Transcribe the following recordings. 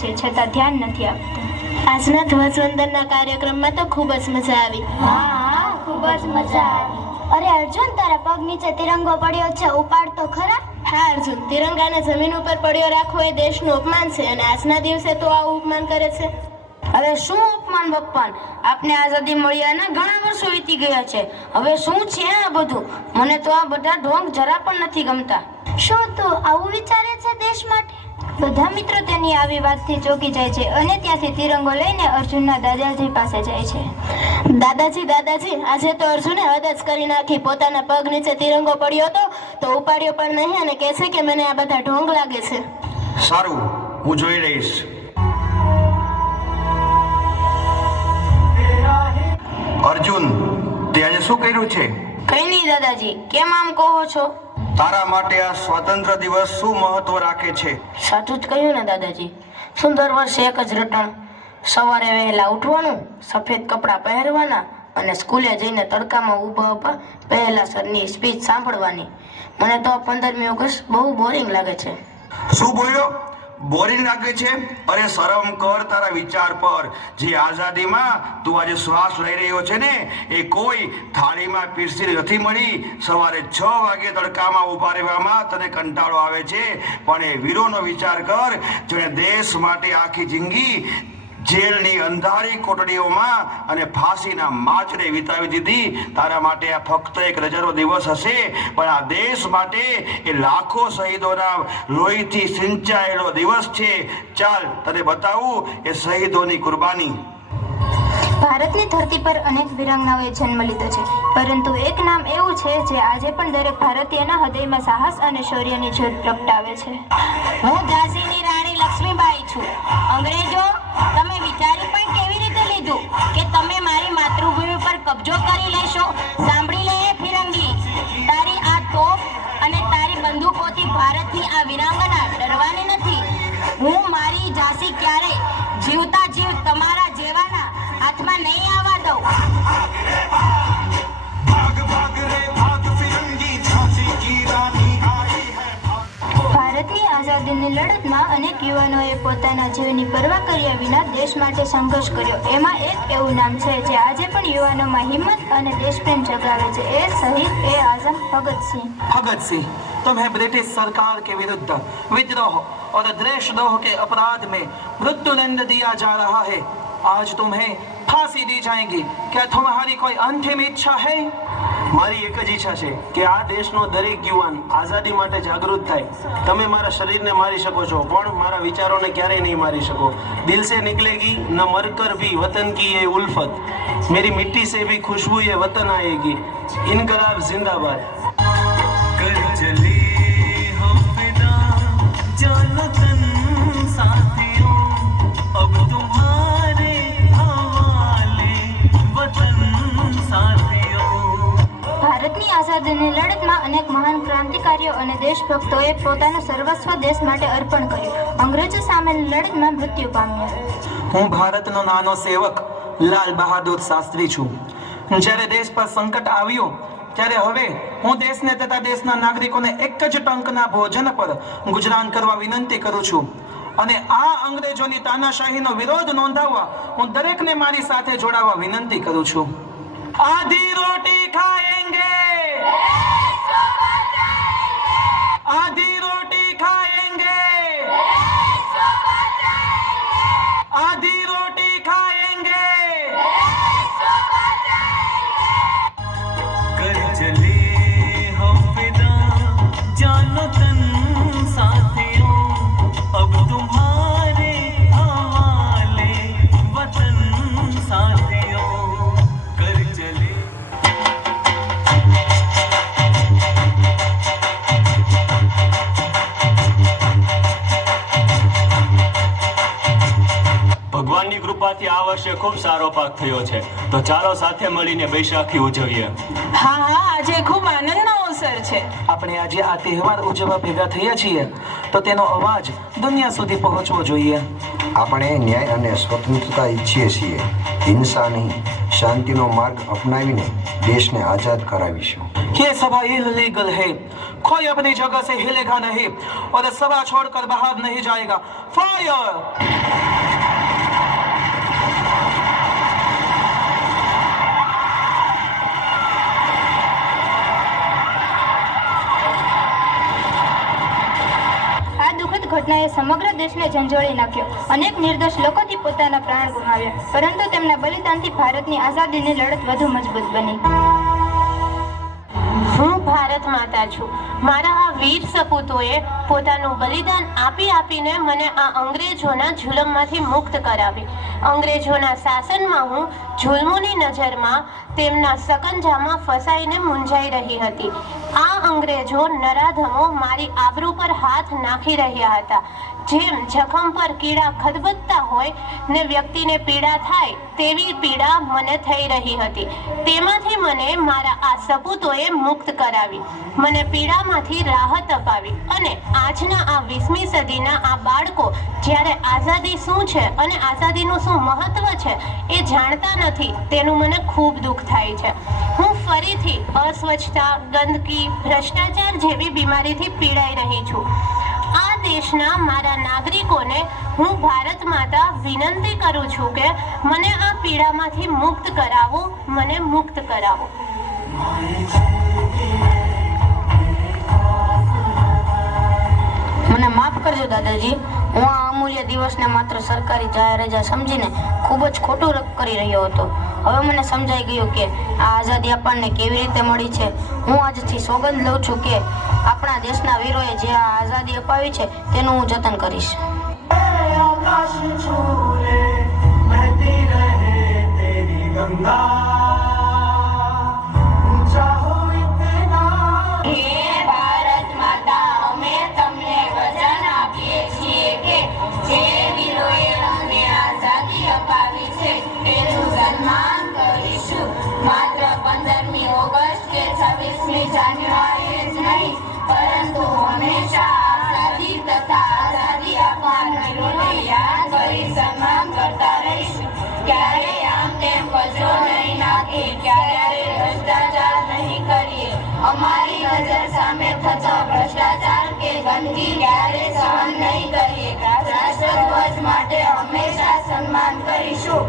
છે, છતાં ધ્યાન નથી આપતા. આજના ધ્વજવંદનના કાર્યક્રમમાં તો ખૂબ જ મજા આવી. હા, ખૂબ જ મજા આવી. અરે અર્જુન, તારા પગ નીચે તિરંગો પડ્યો છે, ઉપાડ તો ખરા. હા અર્જુન, તિરંગાને જમીન ઉપર પડ્યો રાખવો એ દેશનું અપમાન છે, અને આજના દિવસે તો આવું અપમાન કરે છે. અરે શું અપમાન બપ્પાન, આપને આઝાદી મળ્યાને ઘણા વર્ષો વીતી ગયા છે. હવે શું છે આ બધું? મને તો આ બધા ઢોંગ જરા પણ નથી ગમતા. શું તું આવું વિચારે છે દેશ માટે? બધા મિત્રો તેની આવી વાતથી ચોંકી જાય છે અને ત્યાંથી તિરંગો લઈને અર્જુનના દાદાજી પાસે જાય છે. દાદાજી દાદાજી, આજે તો અર્જુને હદ જ કરી નાખી. પોતાના પગ નીચે તિરંગો પડ્યો હતો તો ઉપાડ્યો પણ નહીં અને કહે છે કે મને આ બધા ઢોંગ લાગે છે. સારું, હું જોઈ લઈશ. અર્જુન, તે આજે શું કર્યું છે? કઈ નહીં દાદાજી, કેમ આમ કહો છો? તારા માટે આ સ્વાતંત્ર્ય દિવસ શું મહત્વ રાખે છે? સાચું જ કહ્યું ને દાદાજી. સુંદર વર્ષે એક જ રટણ. સવારે વહેલા ઉઠવાનું, સફેદ કપડાં પહેરવાના અને સ્કૂલે જઈને તડકામાં ઊભા ઊભા પહેલા સરની સ્પીચ સાંભળવાની. મને તો 15મી ઓગસ્ટ બહુ બોરિંગ લાગે છે. શું બોલ્યો? બોરિંગ લાગે છે? અરે શરમ કર તારા વિચાર પર. જે આઝાદીમાં તું આજે શ્વાસ લઈ રહ્યો છે ને, એ કોઈ થાળીમાં પીરસી નથી મળી. સવારે 6 વાગે તડકામાં ઊભા રહેવામાં તને કંટાળો આવે છે, પણ એ વીરોનો વિચાર કર જેણે દેશ માટે આખી જિંદગી જેલની અંધારી કોટડીઓમાં અને ફાંસીના માચડે વિતાવી દીધી. તારા માટે આ ફક્ત એક રજાનો દિવસ હશે, પણ આ દેશ માટે એ લાખો શહીદોના લોહીથી સિંચાયેલો દિવસ છે. ચાલ તને બતાવું એ શહીદોની કુરબાની. ભારતની ધરતી પર અનેક વીરાંગનાઓએ જન્મ લીધો છે, પરંતુ એક નામ એવું છે જે આજે પણ દરેક ભારતીયના હૃદયમાં સાહસ અને શૌર્યની જ્યોત પ્રગટાવે છે. હું ઝાંસીની રાણી લક્ષ્મીબાઈ છું. અંગ્રેજો, તમે વિચારી પણ કેવી રીતે લીધું કે તમે મારી માતૃભૂમિ પર કબજો કરી લેશો? સાંભળી લે ફિરંગી, તારી આ તોપ અને તારી બંદૂકોથી ભારતની આ વીરાંગના ડરવાની નથી. હું મારી ઝાંસી ક્યારે જીવતા જીવ તમારા જેવાના હાથમાં નહીં આવવા દઉં. ભારતની આઝાદીની લડતમાં અનેક યુવાનોએ પોતાના જીવની પરવા કર્યા વિના દેશ માટે સંઘર્ષ કર્યો. એમાં એક એવું નામ છે જે આજે પણ યુવાનોમાં હિંમત અને દેશપ્રેમ જગાવે છે. એ શહીદ એ આઝમ ભગત સિંહ. भगत सिंह, तुम्हें ब्रिटिश सरकार के विरुद्ध विद्रोह और देशद्रोह के अपराध में मृत्युदंड दिया जा रहा है. आज तुम्हें फांसी दी जाएगी. क्या तुम्हारी कोई अंतिम इच्छा है? મારી એક જ ઈચ્છા છે કે આ દેશનો દરેક યુવાન આઝાદી માટે જાગૃત થાય. તમે મારા શરીરને મારી શકો છો, પણ મારા વિચારોને ક્યારેય નહીં મારી શકો. દિલ સે નિકલેગી ન મરકર ભી વતન કી ये उल्फत, मेरी मिट्टी से भी खुशबू ये वतन आएगी. इनकलाब जिंदाबाद. कर चले हम फिदा जानो तन साथियों, अब तुम्हारे हवाले वतन साथियों. ભારતની આઝાદીની લડતમાં અનેક મહાન ક્રાંતિકારીઓ અને દેશભક્તોએ પોતાનું સર્વસ્વ દેશ માટે અર્પણ કર્યું. અંગ્રેજો સામેની લડતમાં મૃત્યુ પામ્યા. હું ભારતનો નાનો સેવક લાલ બહાદુર શાસ્ત્રી છું. જ્યારે દેશ પર સંકટ આવ્યું ત્યારે હવે હું દેશને તથા દેશના નાગરિકોને એક જ ટંકના ભોજન પર ગુજરાન કરવા વિનંતી કરું છું. અને આ અંગ્રેજોની તાનાશાહીનો વિરોધ નોંધાવવા હું દરેકને મારી સાથે જોડાવા વિનંતી કરું છું. આધી રોટી ખાएंगे, आधी रोटी खाएंगे, आधी रोटी खाएंगे. कर चले हम फिदा जानो तन साथियों, अब तुम्हारे हवाले वतन साथियों. कर चले ભગવાનની કૃપાથી આ વર્ષે ખૂબ સારો પાક થયો છે, તો ચાલો સાથે મળીને બૈશાખી ઉજવીએ. હા હા, આજે ખૂબ આનંદનો અવસર છે. આપણે આજે આ તહેવાર ઉજવવા ભેગા થયા છીએ તો તેનો અવાજ દુનિયા સુધી પહોંચવો જોઈએ. આપણે ન્યાય અને સ્વતંત્રતા ઈચ્છીએ છીએ. હિંસા નહીં, શાંતિનો માર્ગ અપનાવીને દેશને આઝાદ કરાવીશું. कि ये सभा इलीगल है, कोई अपनी जगह से हिलेगा नहीं और सभा छोड़कर बाहर नहीं जाएगा। फायर! આ દુઃખદ ઘટનાએ સમગ્ર દેશને ઝંઝોળી નાખ્યો. અનેક નિર્દોષ લોકોથી પોતાના પ્રાણ ગુમાવ્યા, પરંતુ તેમના બલિદાનથી ભારતની આઝાદીની લડત વધુ મજબૂત બની. હું ભારત માતા છું. મારા આ વીર સપૂતોએ પોતાનું બલિદાન આપીને મને આ અંગ્રેજોના જુલમમાંથી મુક્ત કરાવી. અંગ્રેજોના શાસનમાં હું જુલ્મોની નજરમાં તેમના સકંજામાં ફસાઈને મૂંઝાઈ રહી હતી. આ અંગ્રેજો નરાધમો મારી આબરૂ પર હાથ નાખી રહ્યા હતા. જેમ જખમ પર કીડા ખદબદતા હોય ને વ્યક્તિને પીડા થાય તેવી પીડા મને થઈ રહી હતી. તેમાંથી મને મારા આ સપૂતોએ મુક્ત કરાવી, મને પીડામાંથી રાહત અપાવી. અને આજના આ 20મી સદીના આ બાળકો જ્યારે આઝાદી શું છે અને આઝાદીનું શું મહત્વ છે એ જાણતા નથી, તેનું મને ખૂબ દુઃખ થાય છે. હું ફરીથી અસ્વચ્છતા, ગંદકી, ભ્રષ્ટાચાર જેવી બીમારીથી પીડાઈ રહી છું. આ દેશના મારા નાગરિકોને હું ભારત માતા વિનંતી કરું છું કે મને આ પીડામાંથી મુક્ત કરાવો, મને મુક્ત કરાવો. મને માફ કરજો દાદાજી, હું આ અમૂલ્ય દિવસને માત્ર સરકારી જાહેર રજા સમજીને ખૂબ જ ખોટું કરી રહ્યો હતો. હવે મને સમજાઈ ગયું કે આ આઝાદી આપણને કેવી રીતે મળી છે. હું આજથી સોગંદ લઉં છું કે આપણા દેશના વીરોએ જે આ આઝાદી અપાવી છે તેનું હું જતન કરીશ. માત્ર 15મી ઓગસ્ટ કે 26મી જાન્યુઆરીએ જ નહીં, પરંતુ હંમેશા આઝાદી તથા આઝાદી આપનાર વીરોને યાદ કરી સન્માન કરતા રહીશું. ક્યારેય આમ તેમ કચરો નહીં નાખીએ, ક્યારેય ભ્રષ્ટાચાર નહીં કરીએ. અમારી નજર સામે થતો ભ્રષ્ટાચાર કે ગંદકી ક્યારેય સહન નહીં કરીએ. રાષ્ટ્રધ્વજ માટે હંમેશા સન્માન કરીશું.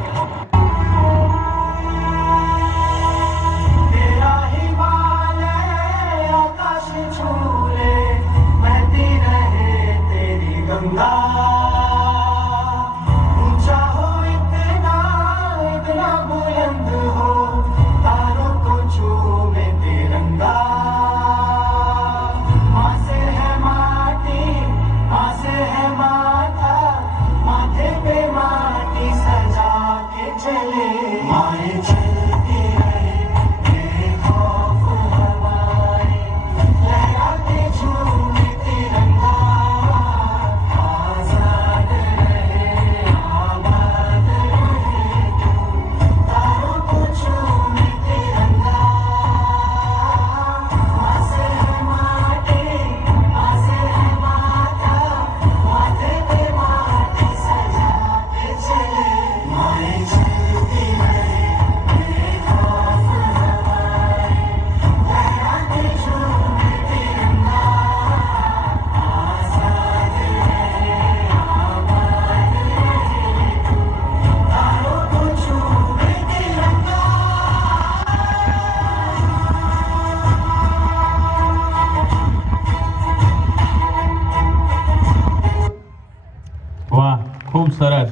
વાહ, ખૂબ સરસ.